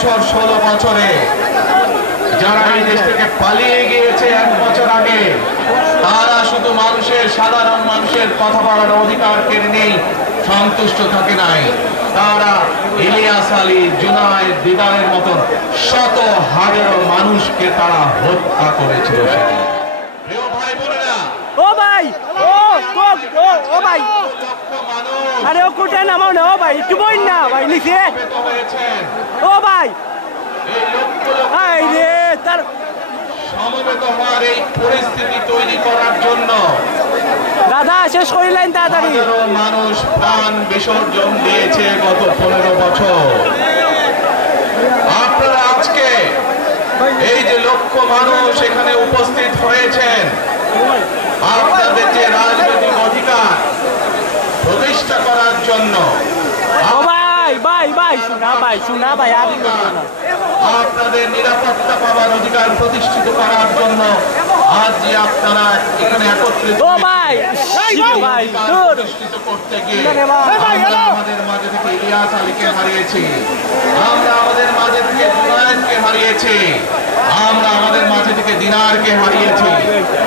বছর ষোলো বছরে যারা এই দেশ থেকে পালিয়ে গিয়েছে এক বছর আগে, তারা শুধু মানুষের, সাধারণ মানুষের কথা বলার অধিকার কেড়ে নেই সন্তুষ্ট থাকে নাই তারা ইলিয়াস আলী জুনায় দিদারের মতন শত হাজারো মানুষকে তারা হত্যা করেছিল সেদিন। প্রিয় ভাই বোনেরা ও ভাই ও ও ও ও ভাই লক্ষ মানুষ আরে ও কোটে নামাও না ও ভাই একটু বই না ভাই নিচে। ও ভাই। এই রে তার সমবেত হওয়ার এই পরিস্থিতি তৈরি করার জন্য দাদা শেষ করিলেন তাড়াতাড়ি। মানুষ প্রাণ বিসর্জন দিয়েছে গত পনেরো বছর। আপনারা আজকে এই যে লক্ষ মানুষ এখানে উপস্থিত হয়েছেন আপনাদের যে রাজনৈতিক অধিকার প্রতিষ্ঠা করার জন্য। ভাই ভাই ভাই শোনা ভাই শোনা ভাই আর আপনাদের নিরাপত্তা পাওয়ার অধিকার প্রতিষ্ঠিত করার জন্য আজ যে আপনারা এখানে একত্রিত ভাই ভাই। প্রতিষ্ঠিত করতে গিয়ে আমরা আমাদের মাঝে থেকে ইলিয়াস আলীকে হারিয়েছি। আমরা আমাদের মাঝে থেকে জুনায়েদকে হারিয়েছি। আমরা আমাদের মাঝে থেকে দিনারকে হারিয়েছি।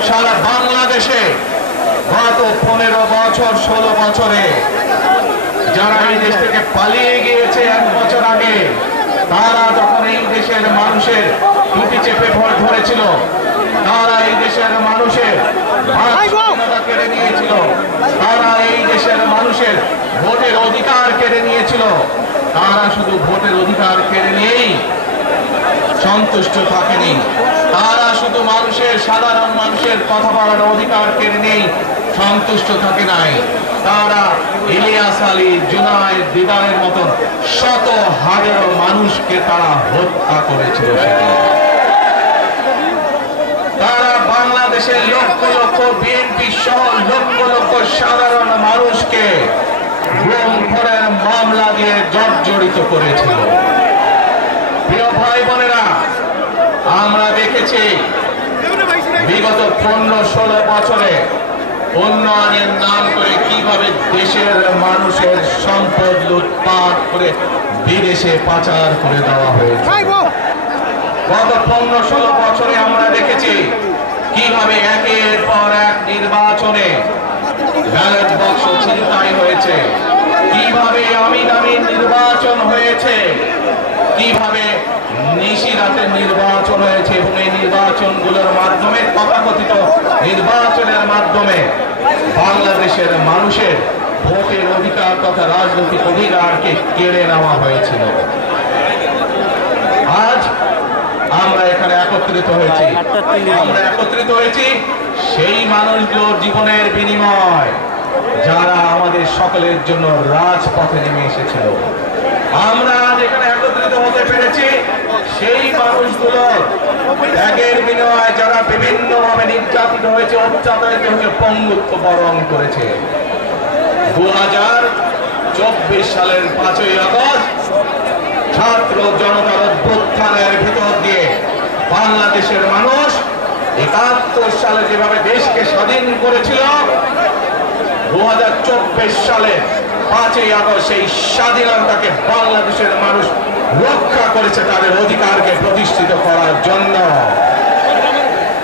সারা বাংলাদেশে গত পনেরো বছর ষোলো বছরে যারা এই দেশ থেকে পালিয়ে গিয়েছে এক বছর আগে তারা যখন এই দেশের মানুষের টুটি চেপে ভর ধরেছিল তারা এই দেশের মানুষের কেড়ে নিয়েছিল তারা এই দেশের মানুষের ভোটের অধিকার কেড়ে নিয়েছিল তারা শুধু ভোটের অধিকার কেড়ে নিয়েই সন্তুষ্ট থাকেনি। তারা শুধু মানুষের সাধারণ মানুষের কথা বলার অধিকার কেড়ে নেই সন্তুষ্ট থাকে নাই। তারা ইলিয়াস আলী জুনায়েদ দিদারের মতন শত হাজারো মানুষকে তারা হত্যা করেছিল তারা বাংলাদেশের লক্ষ লক্ষ বিএনপি সহ লক্ষ লক্ষ সাধারণ মানুষকে মামলা দিয়ে জর্জরিত করেছিল। প্রিয় ভাই বোনেরা, আমরা দেখেছি বিগত পনেরো ষোলো বছরে উন্নয়নের নাম করে কীভাবে দেশের মানুষের সম্পদ লুটপাট করে বিদেশে পাচার করে দেওয়া হয়েছে? গত পনেরো ষোলো বছরে আমরা দেখেছি কীভাবে একের পর এক নির্বাচনে ব্যালট বক্স ছিনতাই হয়েছে। কীভাবে আমিন আমিন নির্বাচন হয়েছে? কীভাবে নিশি রাতের নির্বাচন হয়েছে? এবং এই নির্বাচনগুলোর মাধ্যমে তথাকথিত নির্বাচনের মাধ্যমে বাংলাদেশের মানুষের ভোটের অধিকার তথা রাজনৈতিক অধিকারকে কেড়ে নেওয়া হয়েছিল। আজ আমরা এখানে একত্রিত হয়েছি। আমরা একত্রিত হয়েছি সেই মানুষগুলোর জীবনের বিনিময়, যারা আমাদের সকলের জন্য রাজপথে নেমে এসেছিল। আমরা আজ এখানে একত্রিত হতে পেরেছি সেই মানুষগুলো ত্যাগের বিনিময়ে যারা বিভিন্ন ভাবে নির্যাতিত হয়েছে অত্যাচারিত হয়েছে পঙ্গুত্ব বরণ করেছে। দু হাজার চব্বিশ সালের পাঁচই আগস্ট ছাত্র জনতার অভ্যুত্থানের ভেতর দিয়ে বাংলাদেশের মানুষ একাত্তর সালে যেভাবে দেশকে স্বাধীন করেছিল দু হাজার চব্বিশ সালে পাঁচই আগস্ট সেই স্বাধীনতাকে বাংলাদেশের মানুষ রক্ষা করেছে তাদের অধিকারকে প্রতিষ্ঠিত করার জন্য।